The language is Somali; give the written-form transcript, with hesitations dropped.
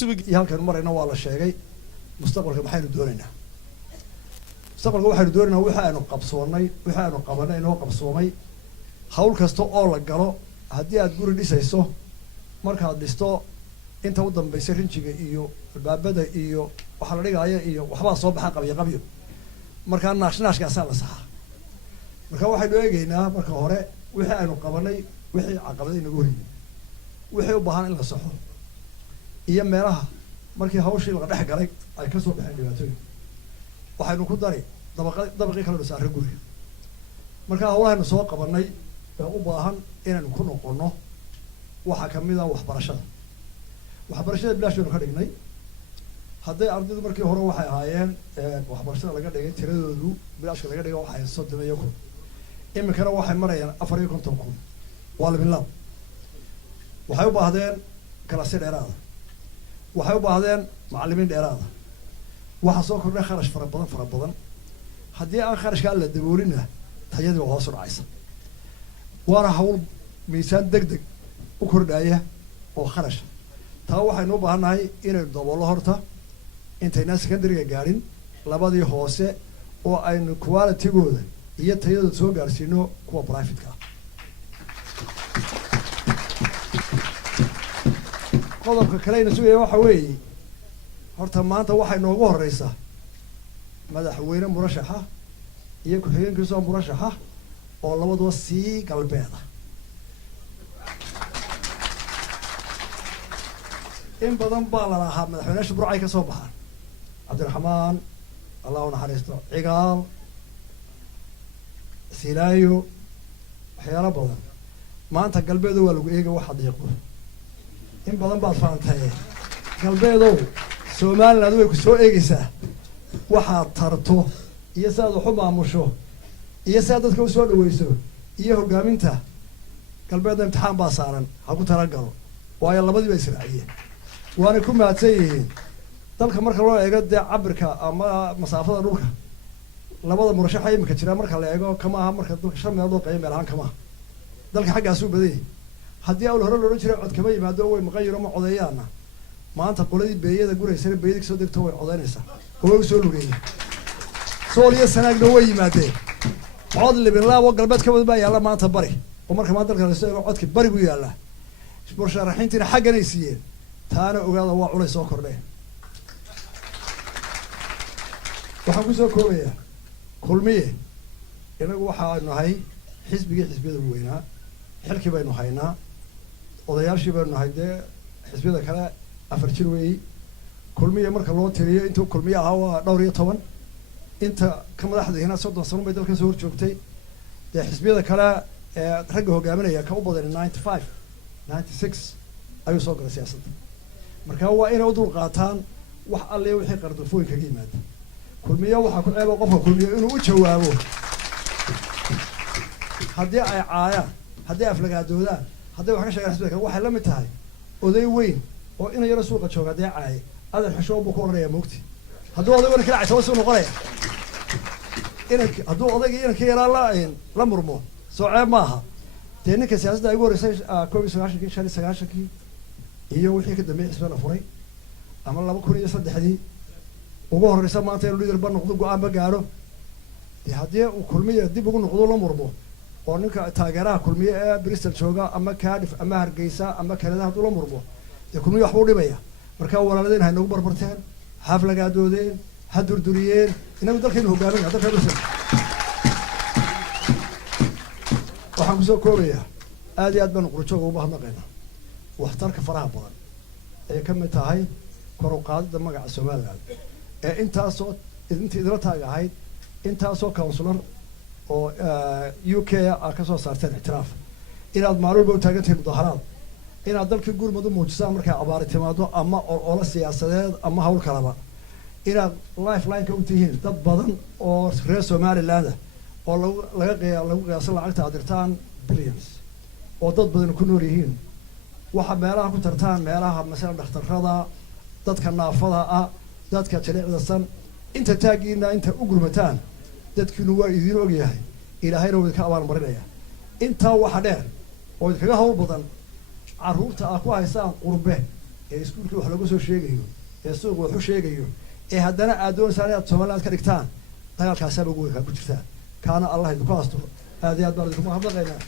halkan marayna waa la sheegay mustaqbalka maxaynu doonaynaa mustaqbalka waxaynu doonaynaa waxa aynu qabsoonay waxa aynu qabanay inoo qabsoomay hawl kasta oo la galo haddii aad guri dhisayso markaad dhisto inta u dambaysa rinjiga iyo albaabada iyo waxa la dhigaya iyo waxbaa soo baxa qabyo markaa naashnaashkaasaa la saxaa marka waxaynu eegaynaa marka hore wixii aynu qabanay wixii caqabada inagu horiyey wixii u baahan in la saxo iyo meelaha markii hawshii laga dhex galay ay ka soo baxeen dhibaatooyin waxaynu ku dari dabaqii kala dhisaarre guriga markaa hawlahaynu soo qabanay ee u baahan inaynu ku noqono waxaa kamid ah waxbarashada bilaash baynu ka dhignay hadday ardaydu markii hore waxay ahaayeen waxbarashada laga dhigay tiradoodu bilaashka laga dhigay waxay 30 kun iminkana waxay marayaan 54 kun waa labilaab waxay u baahdeen kalaasyo dheeraada waxay u baahdeen macallimiin dheeraada waxaa soo kordhay kharash fara badan haddii aan kharashkaa la daboolina tayadii waa hoos u dhacaysa waana hawl miisaan degdeg u kordhaya oo kharash taa waxaynu u baahannahay inaynu daboollo horta intaynaan secondary-ga gaadhin labadii hoose oo aynu quality-gooda iyo tayadooda soo gaarsiino kuwa private-ka ah qodobka kale ayna sugaya waxa weeye horta maanta waxay noogu horeysaa madaxweyne murashaxa iyo ku-xigeenkiisa murashaxa oo labaduba sii galbeeda in badan baa la lahaa madaxweynayaasha burcay ka soo baxaan cabdiraxmaan allah u naxariisto cigaal silaayo waxyaalo badan maanta galbeedo waa lagu eega wax xadiiqo in badan baad faantaye galbeedow somaliland way ku soo eegaysaa waxaad tarto iyo si aad wax u maamusho iyo si aad dadka u soo dhaweyso iyo hogaaminta galbeedna imtixaan baa saaran ha ku talagalo waayo labadii ba israaciyeen waana ku mahadsan yihiin dalka marka loo eego dee cabirka ama masaafada dhulka labada murashaxa iminka jira marka la eego kama aha marka dalka 5 meelood oo qayb meel ahaan kama dalka xaggaasuu badan yahay haddii awl hore loohan jiray cod kama yimaado way maqayiro ma codeeyaana maanta qoladii beeyada guraysana beeyada kasoo degto way codeynaysaa oo way usoo lugeeyeen sool iyo sanaagna way yimaadeen cod libinlaabo galbeed ka wada baa yaalla maanta bari oo marka maanta dalka lasoo eego codki bari buu yaallaa musharaxiintiina xagganay siiyeen taana ogaada waa culay soo kordheen waxaan kusoo koobayaa kulmiye inagu waxaanu nahay xisbiyada ugu weynaa xilkii baynu haynaa odayaashii baynu nahay dee xisbiyada kale 4 jir weeyi kulmiye marka loo tiriyo intuu kulmiye ahaa waa dhowr iyo 10 inta ka madaxdiina 30 sano bay dalkan soo horjoogtay dee xisbiyada kale ee ragga hogaaminaya ka u badan 95 96 ayuu soo galay siyaasadda marka waa inay u dul qaataan wax alle wixii qardafooyin kaga yimaada kulmiye waxaa ku ceeba qofka kulmiye inuu u jawaabo haddii ay caayaan haddii aflagaadoodaan hadday wax ka sheegaan xisbiga kale waxay la mid tahay oday weyn oo ina yaro suuqa jooga haddii caayay adan xishoo buu ku odhanayaa moogti hadduu odayguna kala caysa wasuu noqonaya hadduu odaygii inanka yaraa la murmo soo ceeb maaha dee ninka siyaasadda ay ugu horreysay 1995 iyo wixii ka dambeeyay xisbiga la furay ama 2003 ugu horreysa maanta inuu lider ba noqdo go-aan ba gaadho dee haddii uu kulmiye dib ugu noqdo la murmo oo ninka taageeraha kulmiye ee Bristol jooga ama Cardiff ama Hargeysa ama Canada hadduu la murmo dee kulmiye waxba u dhibaya marka walaaladeen hay nagu barbarteen xaflagaadoodeen ha durduriyeen inagu dalkaynu hogaaminaa dalka Bristol waxaan kusoo koobayaa aad iyo aad baan qurujooga uga mahadnaqaynaa waxtarka faraha badan ee ka mid tahay kor u qaadida magaca Somaliland ee intaasoo idinla taaga ahayd intaasoo counselor oo UK ka soo saarteen ictiraaf inaad maalin walba u taagantahay mudaharaad inaad dalkii gurmad u muujisaan markay abaari timaado ama olola siyaasadeed ama hawl kalaba inaad lifeline-ka u tihiin dad badan oo reer Somaliland oo lagu qiyaaso lacagta aad dirtaan billions oo dad badan ku nool yihiin waxa meelaha ku tartaan meelaha masalan dhakhtarrada dadka naafada ah dadka jilicdasan inta taagiina inta u gurmataan dadkiinu waa idin og yahay ilaahayna wuu ka abaal marinaya inta waxa dheer oo idinkaga hawl badan caruurta ah ku haysaan qurbe iskuulkii wax lagu soo sheegayo suuq wax u sheegayo haddana aad doonaysaan inaad Somaliland ka dhigtaan dagaalkaasaa ugu weyn ku jirtaa kaana allah idinku asturo aad iyo aad baan idinku mahadnaqaynaa